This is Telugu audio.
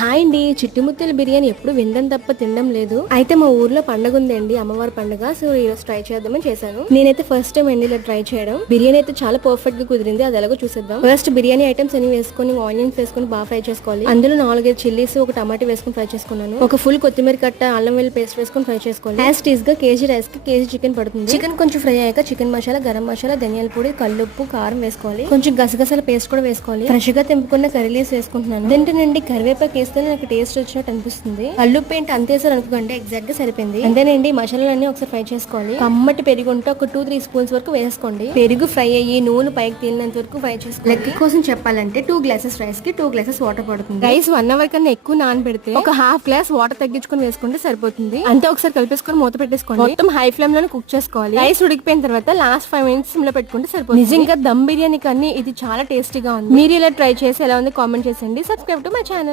హాయ్ అండి, చిట్టుముత్తుల బిర్యానీ ఎప్పుడు వినడం తప్ప తినడం లేదు. అయితే మా ఊర్లో పండుగ ఉందండి, అమ్మవారి పండుగ. సో ఈ రోజు ట్రై చేద్దామని చేశాను. నేనైతే ఫస్ట్ టైం అండి ఇలా ట్రై చేయడం. బిర్యానీ అయితే చాలా పర్ఫెక్ట్ గా కుదిరింది. అది ఎలాగో చూసేద్దాం. ఫస్ట్ బిర్యానీ ఐటమ్స్ అన్ని వేసుకొని ఆనియన్స్ వేసుకొని బాగా ఫ్రై చేసుకోవాలి. అందులో 4-5 చిల్లీస్, ఒక టమాటా వేసుకొని ఫ్రై చేసుకున్నాను. ఒక ఫుల్ కొత్తిమీర కట్ట, అల్లం వెల్లుల్లి పేస్ట్ వేసుకొని ఫ్రై చేసుకోవాలి. యాజ్ టీజ్ గా కేజీ రైస్ కి కేజీ చికెన్ పడుతుంది. చికెన్ కొంచెం ఫ్రై అయ్యాక చికెన్ మసాలా, గరం మసాలా, ధనియాల పొడి, కల్లుప్పు, కారం వేసుకోవాలి. కొంచెం గసగసాల పేస్ట్ కూడా వేసుకోవాలి. ఫ్రెష్ గా తెంపుకున్న కర్రీ లీవ్స్ వేసుకుంటున్నాను. దీంట్లోనండి కరివేపాకు వేస్తే నాకు టేస్ట్ వచ్చినట్టు అనిపిస్తుంది. కల్లుప్పు ఏంటి అంతేసారు అనుకోండి, ఎగ్జాక్ట్ గా సరిపోయింది. అంతేనండి, మసాలాలన్నీ ఒకసారి ఫ్రై చేసుకోవాలి. కమ్మటి పెరుగు ఉంటే ఒక 2-3 స్పూన్స్ వరకు వేసుకోండి. పెరుగు ఫ్రై అయ్యి నూనె పైకి తేలినంత వరకు ఫ్రై చేసుకోవాలి. లెక్క కోసం చెప్పాలంటే 2 గ్లాసెస్ రైస్ కి 2 గ్లాసెస్ వాటర్ పడుతుంది. రైస్ 1 అవర్ కన్నా ఎక్కువ నానబెడితే ఒక ½ గ్లాస్ వాటర్ తగ్గించుకొని వేసుకుంటే సరిపోతుంది. అంతే ఒకసారి కలిపేసుకొని మూత పెట్టేసుకోండి. మొత్తం హై ఫ్లేమ్ లోనే కుక్ చేసుకోవాలి. రైస్ ఉడికిపోయిన తర్వాత లాస్ట్ 5 మినిట్స్ లో పెట్టుకుంటే సరిపోతుంది. నిజంగా దమ్ బిర్యానీ కన్నా ఇది చాలా టేస్టీగా ఉంది. మీరు ఇలా ట్రై చేసి ఎలా ఉంది కామెంట్ చేయండి. Subscribe to my channel.